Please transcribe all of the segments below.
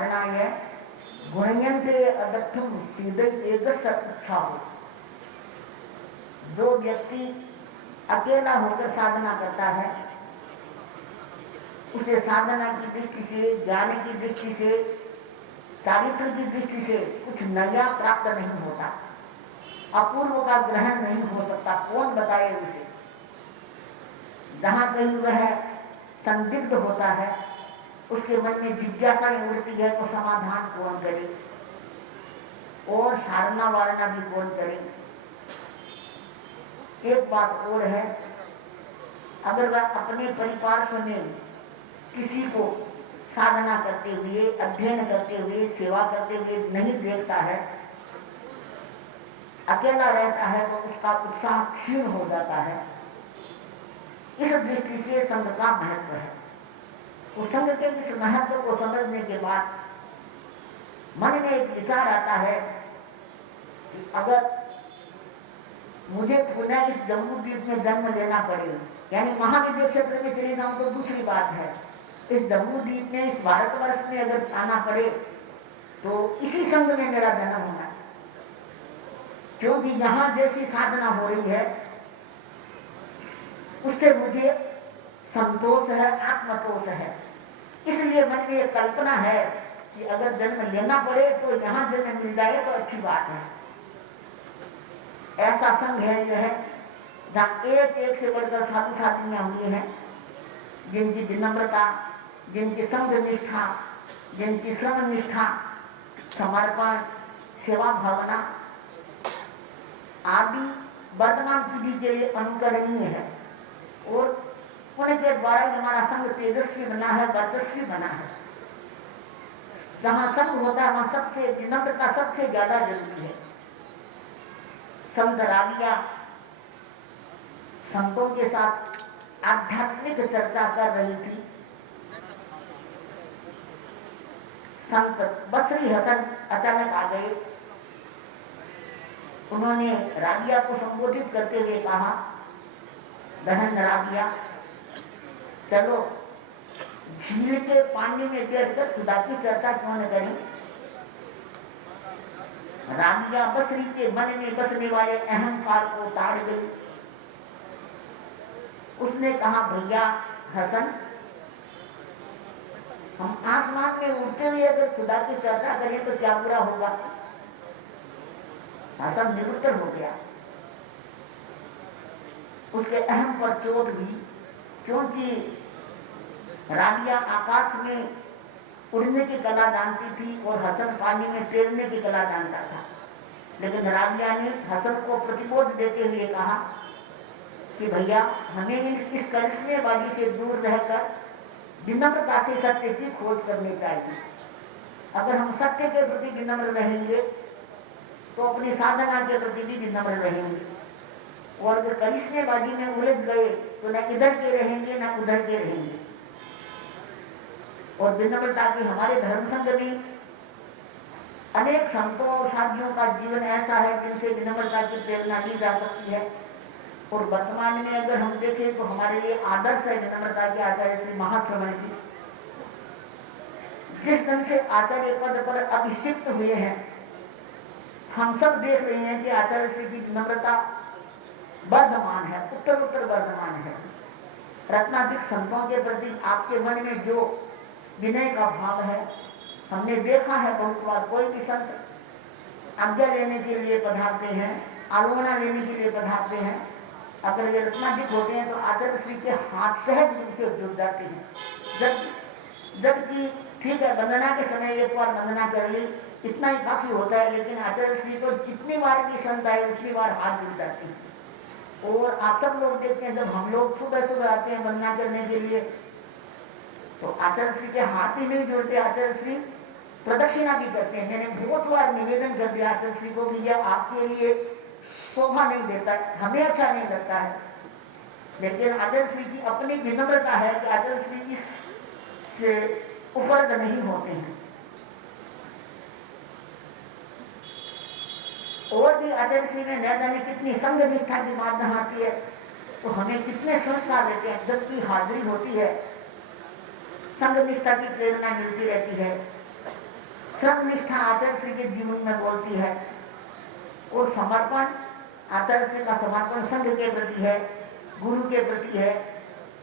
साधना है गुणयंते अदर्थम सीधे एक इच्छा हो। जो व्यक्ति अकेला होकर साधना करता है उसे साधना की दृष्टि से, ज्ञान की दृष्टि से, चारित्र की दृष्टि से कुछ नया प्राप्त नहीं होता, अपूर्व का ग्रहण नहीं हो सकता। कौन बताए उसे? जहां कहीं वह संदिग्ध होता है, उसके मन में जिज्ञासा उठती है तो समाधान कौन करे और साधना वारणा भी कौन करे। एक बात और है, अगर वह अपने परिपार्श्व में किसी को साधना करते हुए, अध्ययन करते हुए, सेवा करते हुए नहीं देखता है, अकेला रहता है, तो उसका उत्साह क्षीण हो जाता है। इस दृष्टि से संघ का महत्व है। उस संघ के इस महत्व को समझने के बाद मन में एक विचार आता है कि अगर मुझे पुनः इस जम्बूद्वीप में जन्म लेना पड़े, यानी महाविद्य क्षेत्र में चले जाऊं तो दूसरी बात है, इस जम्बूद्वीप में, इस भारतवर्ष में अगर आना पड़े तो इसी संघ में मेरा जन्म होना है, क्योंकि यहां जैसी साधना हो रही है उससे मुझे संतोष है, आत्मतोष है। इसलिए मन में एक कल्पना है कि अगर जन्म लेना पड़े तो यहां जन्म मिल जाए तो अच्छी बात है। ऐसा संघ है यह, जहाँ एक एक से बढ़कर साधु साधियां हुई हैं, जिनकी विनम्रता, जिनकी संघ निष्ठा, जिनकी श्रम निष्ठा, समर्पण, सेवा भावना आदि वर्तमान पीढ़ी के लिए अनुकरणीय है और उनके द्वारा हमारा संघ तेजस्वी बना है, वर्चस्वी बना है। जहां संघ होता है वहां सबसे विनम्रता सबसे ज्यादा जरूरी है। संत रागिया संतों के साथ आध्यात्मिक चर्चा कर रही थी। संत बसरी हसन अचानक आ गए। उन्होंने रागिया को संबोधित करते हुए कहा, बहन रागिया, चलो झील के पानी में बैठकर खुदा की चर्चा क्यों न करें। रागिया बसरी के मन में बसने वाले अहंकार को ताड़ गई। उसने कहा, भैया हसन, हम आसमान में उड़ते हुए अगर खुदा की चर्चा करें तो क्या बुरा होगा। हसन निरुत्तर हो गया। उसके अहम पर चोट हुई, क्योंकि रागिया आकाश में उड़ने की कला जानती थी और हसन पानी में तैरने की कला जानता था। लेकिन रागिया ने हसन को प्रतिबोध देते हुए कहा कि भैया, हमें इस करिश्मेबाजी से दूर रहकर विनम्रता से सत्य की खोज करनी चाहिए। अगर हम सत्य के प्रति विनम्र रहेंगे तो अपनी साधना के प्रति भी विनम्र रहेंगे, और अगर करिश्मेबाजी में उलझ गए तो न इधर के रहेंगे न उधर के रहेंगे। और विनम्रता की हमारे धर्म संघ में अनेक संतों और साधियों का जीवन ऐसा है जिनसे विनम्रता की प्रेरणा ली जा सकती है। और वर्तमान में अगर हम देखें तो हमारे लिए आदर्श है विनम्रता के आचार्य श्री महाश्रवण जी। जिस ढंग से आचार्य पद पर अभिषिक्त हुए हैं, हम सब देख रहे हैं कि आचार्य श्री की विनम्रता वर्धमान है, उत्तर उत्तर वर्धमान है। रत्नाधिक संतों के प्रति आपके मन में जो विनय का भाव है, हमने देखा है बहुत बार। कोई भी संत आज्ञा लेने के लिए पधारते हैं, आलोचना लेने के लिए पधारते हैं, अगर ये रत्नाधिक होते हैं तो आचार्य श्री के हाथ सहज से जुड़ जाते हैं। जबकि ठीक है, वंदना के समय एक बार वंदना कर ली, इतना ही काफी होता है, लेकिन आचार्य श्री को जितनी बार की संत आए उतनी बार हाथ जुड़ जाते हैं। और आप सब लोग देखते हैं, जब हम लोग सुबह सुबह आते हैं वंदना करने के लिए तो आचार्य श्री के हाथ ही नहीं जुड़ते, आचार्य श्री प्रदक्षिणा भी करते हैं। मैंने बहुत बार निवेदन कर दिया आचार्य श्री को कि यह आपके लिए शोभा नहीं देता है, हमें अच्छा नहीं लगता है, लेकिन आचार्य श्री की अपनी विनम्रता है कि आचार्य श्री इससे उपरद नहीं होते हैं। और भी आचार्य श्री में न जाने कितनी संघ निष्ठा की बात आती है, तो हमें कितने संस्कार देते हैं। जबकि हाजिरी होती है, संघ निष्ठा की प्रेरणा मिलती रहती है। श्रम निष्ठा आचार्य श्री के जीवन में बोलती है, और समर्पण आचार्य श्री का समर्पण संघ के प्रति है, गुरु के प्रति है,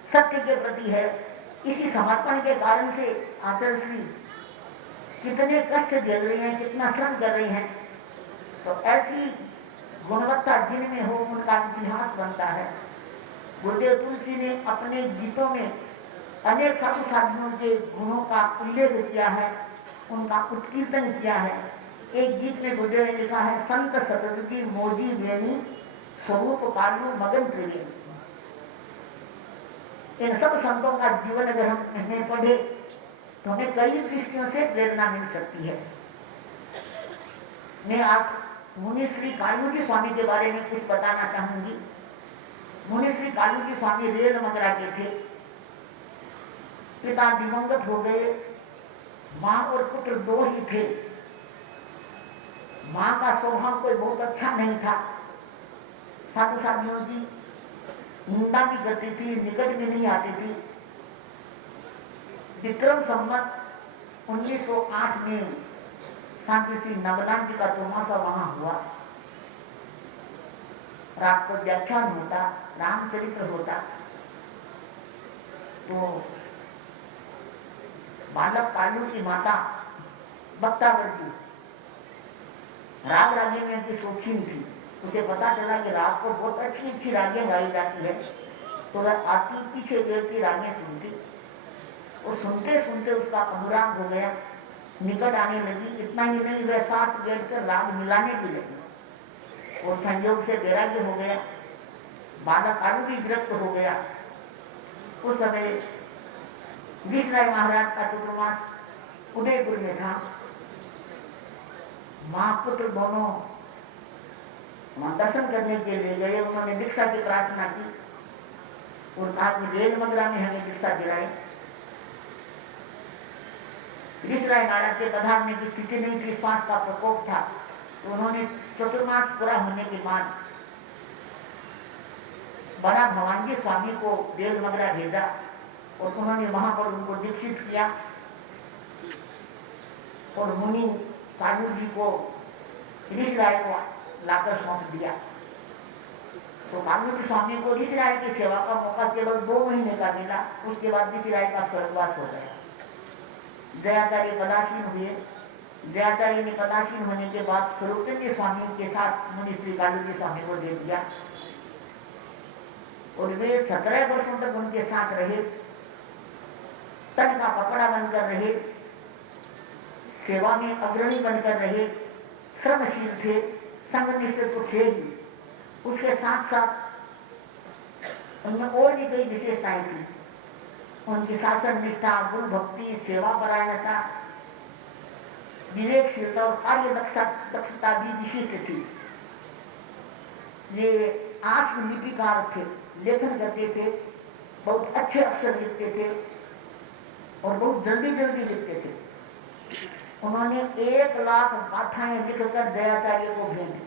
सत्य के प्रति है। इसी समर्पण के कारण से आचार्य श्री कितने कष्ट झेल रही हैं, कितना श्रम कर रही हैं। तो ऐसी गुणवत्ता जिनमें हो उनका इतिहास बनता है। गुरुदेव तुलसी ने अपने गीतों में अनेक साधु साधियों के गुणों का उल्लेख किया है, उनका उत्कीर्तन किया है। एक गीत में गुरुदेव ने लिखा है, संत सतत की मोजी बेनी स्वरूप कालू मगन प्रिय। इन सब संतों का जीवन अगर हमें पढ़े तो हमें कई दृष्टियों से प्रेरणा मिल सकती है। मैं आज मुनि श्री कालूजी स्वामी के बारे में कुछ बताना चाहूंगी। मुनि श्री कालूजी स्वामी रेल मगरा के थे। पिता दिवंगत हो गए, मां और पुत्र दो ही थे। मां का स्वभाव कोई बहुत अच्छा नहीं था, साधु साधियों की निंदा भी करती थी, निकट भी नहीं आती थी। विक्रम संवत 1908 में शांति श्री नवलान जी का चौमासा वहां हुआ। रात को व्याख्यान होता, रामचरित्र होता, तो बालक कालू की माता बक्तावर जी राग रागिनी में की शौकीन थी। उसे पता चला कि रात को बहुत अच्छी अच्छी रागें गाई जाती है, तो वह आती पीछे देर की रागें सुनती, और सुनते सुनते उसका अनुराग हो गया, निकट आने लगी। इतना ही नहीं, वह साथ बैठकर राग मिलाने की लगी, और संयोग से वैराग्य हो गया। बालक कालू भी विरक्त हो गया। उस समय विष्णु महाराज का चतुर्मास उदयपुर में था। मां पुत्र दोनों वहां दर्शन करने के लिए गए। उन्होंने दीक्षा की प्रार्थना की और कहा कि रेल मगरा में हमें दीक्षा दिलाए। विष्णु महाराज के पधारने की स्थिति नहीं थी, श्वास का प्रकोप था। तो उन्होंने चतुर्मास पूरा होने के बाद बड़ा भवानगी स्वामी को रेल मगरा भेजा, और उन्होंने वहां पर उनको दीक्षित किया, और मुनि कालू जी को ऋषिराय को लाकर सौंप दिया। तो कालू जी स्वामी को ऋषिराय की सेवा का मौका केवल 2 महीने का मिला। उसके बाद ऋषिराय का स्वर्गवास हो गया। दयाचार्य पदासीन हुए। दयाचार्य ने पदासीन होने के बाद स्वरूपचंद स्वामी के साथ मुनि श्री कालू जी स्वामी को दे दिया, और वे 17 वर्षों तक उनके साथ रहे। तन का कपड़ा बनकर रहे, सेवा में अग्रणी बनकर रहे, श्रमशील थे, संघनिष्ठ तो थे ही। उसके साथ साथ उनमें और भी कई विशेषताएं थी। उनकी शासन निष्ठा, गुरु भक्ति, सेवा परायणता, विवेकशीलता और कार्य दक्षता भी विशिष्ट थी। ये आश्मलिपिकार थे, लेखन करते थे, बहुत अच्छे अक्षर लिखते थे और बहुत जल्दी जल्दी लिखते थे। उन्होंने 1 लाख गाथाएं लिखकर दयाचार्य को भेज दी।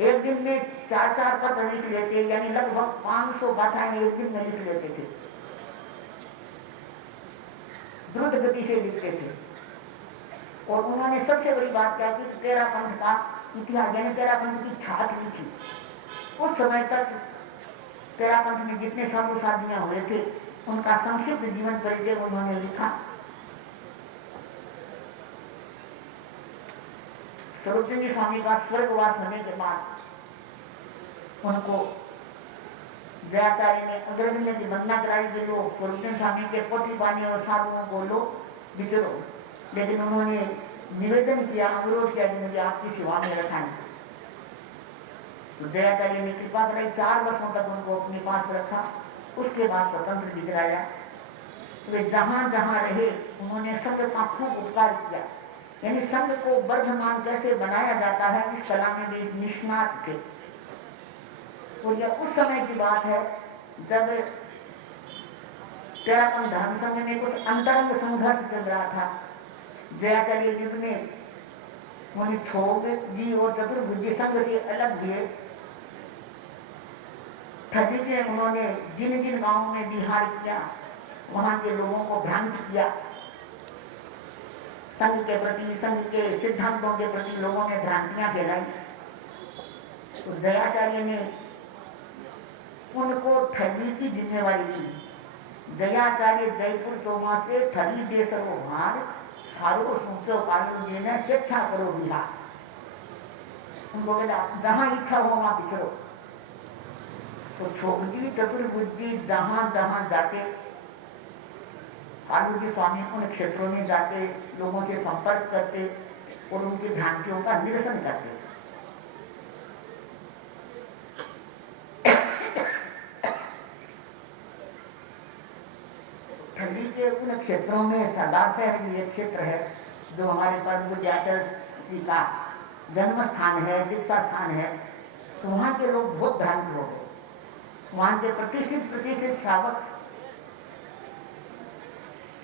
एक दिन में 4-4 पत्र लिख लेते, यानी लगभग 500 गाथाएं एक दिन में लिख लेते थे। द्रुत गति से लिखते थे। और उन्होंने सबसे बड़ी बात क्या की, तेरा पंथ का इतिहास, यानी तेरा पंथ की छाट लिखी। उस समय तक तेरा पंथ में जितने साधु साधियां हुए थे उनका संक्षिप्त जीवन परिचय उन्होंने लिखा। स्वरूपचंद स्वामी का स्वर्गवास होने के बाद उनको दयाचार्य ने अग्रगण्य की वंदना कराई कि लोग स्वरूपचंद स्वामी के पोटी पानी और साधुओं को लो विचरो, लेकिन उन्होंने निवेदन किया, अनुरोध किया कि मुझे आपकी सेवा में रखा है। तो दयाचार्य ने कृपा कराई, 4 वर्षों तक उनको अपने पास रखा। उसके बाद स्वतंत्र दिखलाया। वे जहां जहां रहे उन्होंने संघ का खूब उपकार किया, यानी संघ को वर्धमान कैसे बनाया जाता है इस कला में वे निष्णात थे। और यह उस समय की बात है जब तेरापन धर्म संघ में कुछ अंतरंग संघर्ष चल रहा था। दयाचार्य युग में मुनि छोग जी और चतुर्भुज संघ से अलग हुए। ठगी के उन्होंने जिन जिन गांवों में विहार किया, वहां के लोगों को भ्रांत किया संघ के प्रति, संघ के सिद्धांतों के प्रति लोगों ने भ्रांतियां फैलाई। तो दयाचार्य ने उनको थली की जिम्मेवारी दी। दयाचार्य जयपुर तोमा से थली दे सर्वो भार, सारो सोचो कालू जी ने शिक्षा करो बिहार। उनको बोला जहां इच्छा हो वहां बिखरो। तो छोकरी चतुर्बुद्धि जहां जहां जाके कालू जी स्वामी उन क्षेत्रों में जाके लोगों से संपर्क करते और उनकी भ्रांतियों का निरसन करते। ठंडी के उन क्षेत्रों में सरदार शहर ये क्षेत्र है जो हमारे परम पूज्य आचार्य जी का जन्म स्थान है, दीक्षा स्थान है। तो वहाँ के लोग बहुत भ्रांत हो गए। वहाँ के प्रतिष्ठित श्रावक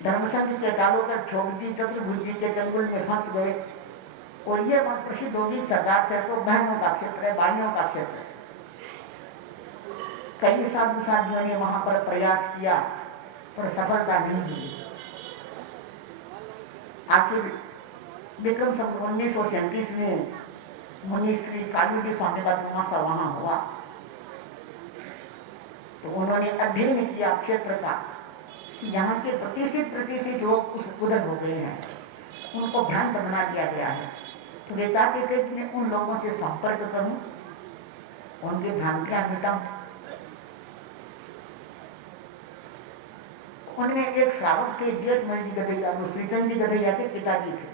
धर्मसंघ के डालों पर छोड़जी चतुर्भुजी के जंगल में फंस गए। और ये बात प्रसिद्ध होगी सरदार शहर को बहनों का क्षेत्र है, भाइयों का क्षेत्र है। कई साधु साधियों ने वहां पर प्रयास किया पर सफलता नहीं मिली। आखिर विक्रम संवत 1937 में मुनि श्री कालू जी स्वामी का तमाशा वहां हुआ। तो उन्होंने अध्ययन किया क्षेत्र का कि यहाँ के प्रतिष्ठित लोग उधर हो गए हैं, उनको भ्रांत बना दिया गया है। तो वे चाहते थे कि मैं उन लोगों से संपर्क करूं, उनकी भ्रांतियां मिटाऊं। उनमें एक श्रावक के जेठमल जी गदैया, श्रीचंद जी गदैया के पिताजी थे।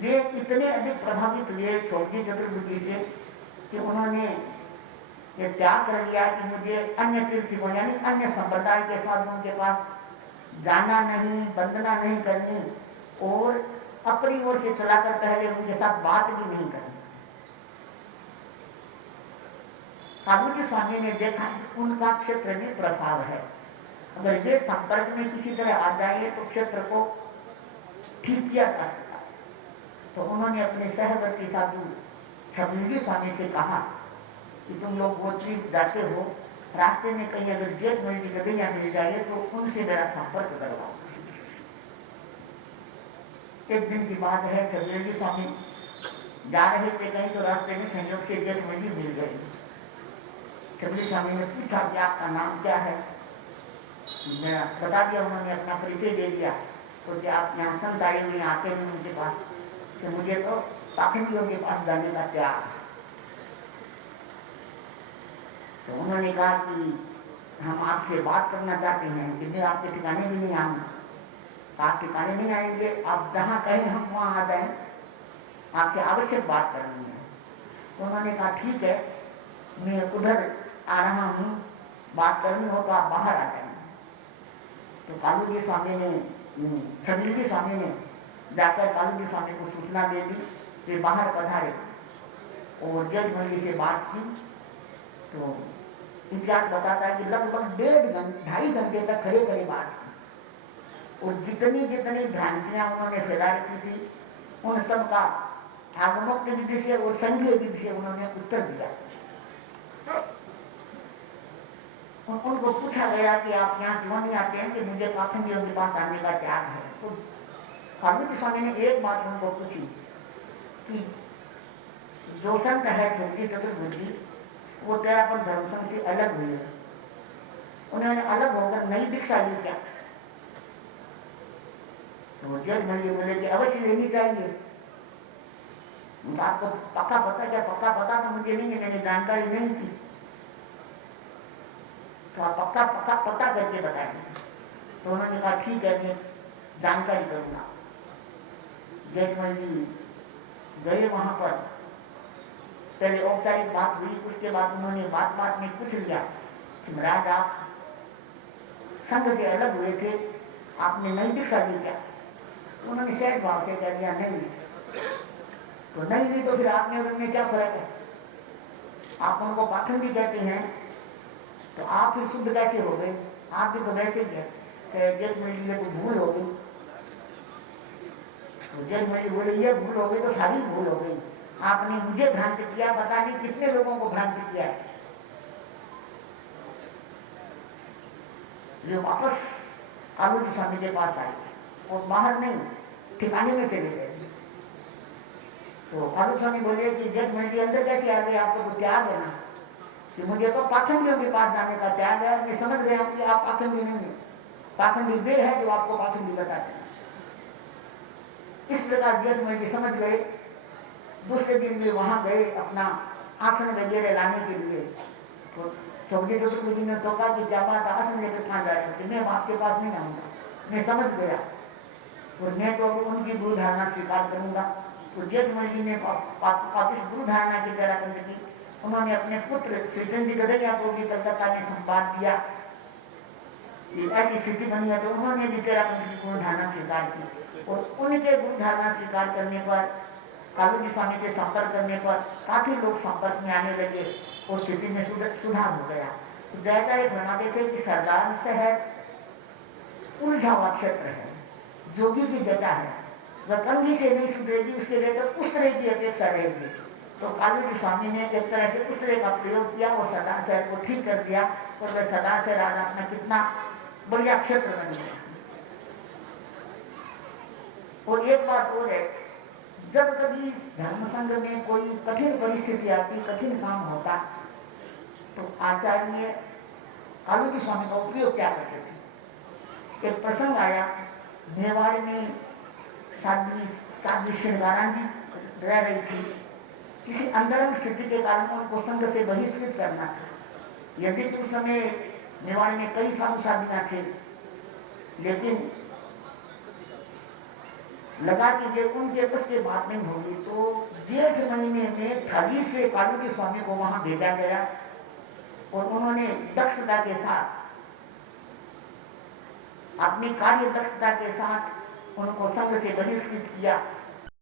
वे इतने अधिक प्रभावित हुए छोटी चतुर्भुजी से कि उन्होंने ये त्याग कर लिया कि मुझे अन्य तीर्थों यानी अन्य संप्रदाय के साधुओं के पास जाना नहीं, वंदना नहीं करनी और अपनी ओर से चलाकर पहले उनके साथ बात भी नहीं करनी। कालू जी स्वामी ने देखा कि उनका क्षेत्र में प्रभाव है, अगर वे संपर्क में किसी तरह आ जाए तो क्षेत्र को ठीक किया जा सकता है। तो उन्होंने अपने सहवर्ती साधु छबीली स्वामी से कहा कि तुम लोग वो चीज जाते हो, रास्ते में कहीं अगर जेठमल जी गदैया मिल जाए तो उनसे मेरा संपर्क करवाओ। एक दिन की बात है, छबीली स्वामी जा रहे थे कहीं तो रास्ते में संयोग से जेठमल जी मिल गए। छबीली स्वामी ने पूछा कि आपका नाम क्या है? मैं बता दिया, उन्होंने अपना परिचय दे दिया। तो क्या आप यहाँ संत आए हुए आते हैं उनके पास? कि मुझे तो पाखंडियों के पास जाने का त्याग है। तो उन्होंने कहा कि हम आपसे बात करना चाहते हैं कि मैं आपके ठिकाने भी नहीं आऊंगा। आप ठिकाने नहीं आएंगे, आप जहाँ कहें हम वहाँ आ जाएं, आपसे आवश्यक बात करनी है। तो उन्होंने कहा ठीक है, मैं उधर आ रहा हूँ, बात करनी हो तो आप बाहर आ जाएंगे। तो कालू जी स्वामी ने, छबीली स्वामी ने जाकर कालू जी स्वामी को सूचना दे दी, वे बाहर पधारे और जेठमल से बात की। तो इतिहास बताता है कि लगभग 2.5 घंटे तक खड़े खड़े बात की और जितनी जितनी भ्रांतियां उन्होंने फैला रखी थी उन सब का आगमक विधि से और संघीय विधि से उन्होंने उत्तर दिया। उनको पूछा गया कि आप यहाँ क्यों नहीं आते हैं? कि मुझे पाखंडियों के पास आने का त्याग है। तो कालू जी स्वामी ने एक बात उनको पूछी कि जो संत है छोटी चतुर्भुजी, वो तेरापन धर्म संघ से अलग हुई है, उन्होंने अलग होकर नई दीक्षा ली क्या? तो जेठमल जी बोले कि अवश्य लेनी चाहिए। आपको पक्का पता? क्या पक्का पता? तो मुझे नहीं है, मैंने जानकारी नहीं थी। तो आप पक्का पक्का पता करके बताएंगे। तो उन्होंने कहा ठीक है, मैं जानकारी करूंगा। जेठमल जी गए वहां पर, पहले औपचारिक बात हुई, उसके बाद उन्होंने बात बात में पूछ लिया कि महाराज आप संघ से अलग हुए थे, आपने नई दीक्षा ली क्या? तो उन्होंने सहज भाव से कह दिया नहीं। तो नहीं ली तो फिर आपने और उनमें क्या फर्क है? आप उनको पाखंडी कहते हैं तो आप फिर शुद्ध कैसे हो गए? आप भी तो वैसे ही है। जेठमल जी को भूल हो गई। तो जेठमल जी बोले ये भूल हो गई तो सारी भूल हो गई। आपने मुझे भ्रांत किया, बता दी कितने लोगों को भ्रांत किया है। ये वापस कालू जी स्वामी के पास आए और बाहर नहीं, ठिकाने में चले गए। तो कालू स्वामी बोले कि जेठमल जी अंदर कैसे आ गए, आपको तो त्याग है ना। कि मुझे तो पाखंडियों के पास जाने का त्याग है, मैं समझ गया कि आप पाखंडी नहीं है, पाखंडी वे है जो आपको पाखंडी बताते हैं। इस प्रकार जेठमल जी समझ गए। दूसरे दिन वे वहां गए अपना आसन वगैरह लाने के लिए। तो चौधरी चतुर्वेदी ने टोका कि क्या बात, आसन लेकर कहाँ जा रहे हो? मैं आपके पास नहीं आऊंगा, मैं समझ गया और मैं तो उनकी गुरु धारणा स्वीकार करूंगा। तो जेठमल जी ने वापिस गुरु धारणा की तरह करने की। उन्होंने अपने पुत्र श्रीचंद जी गडरिया को भी कलकत्ता में संवाद दिया। ऐसी स्थिति बनी है तो उन्होंने भी तेरापंथ की गुरु धारणा स्वीकार की। और उनके गुरु धारणा स्वीकार करने पर, कालू जी स्वामी से संपर्क करने पर काफी लोग संपर्क में आने लगे और स्थिति में सुधार हो गया। तो जैसा एक बनाते थे कि सरदार शहर उलझा हुआ क्षेत्र है, जोगी की जटा है, वह कंघी से नहीं सुधरेगी, उसके लिए तो उस तरह की अपेक्षा रहेगी। तो कालू जी स्वामी ने एक तरह से उस तरह का प्रयोग किया और सरदार शहर को ठीक कर दिया और वह सरदार शहर आज अपना कितना बढ़िया क्षेत्र बन गया। और एक बात और है, जब कभी धर्म संघ में कोई कठिन परिस्थिति आती, कठिन काम होता, तो आचार्य कालू जी स्वामी का उपयोग क्या करते थे। एक प्रसंग आया, मेवाड़ में साध्वी श्रृंगारा जी रह रही थी। किसी अंतरंग स्थिति के कारण उनको संघ से बहिष्कृत करना था। यदि उस समय मेवाड़ में कई साधु साधियां थे, लेकिन लगा कि ये उनके बस के बात नहीं होगी। तो जेठ महीने में ठगी से कालू जी स्वामी को वहां भेजा गया और उन्होंने दक्षता के साथ, अपनी कार्य दक्षता के साथ उनको संघ से बहिष्कृत किया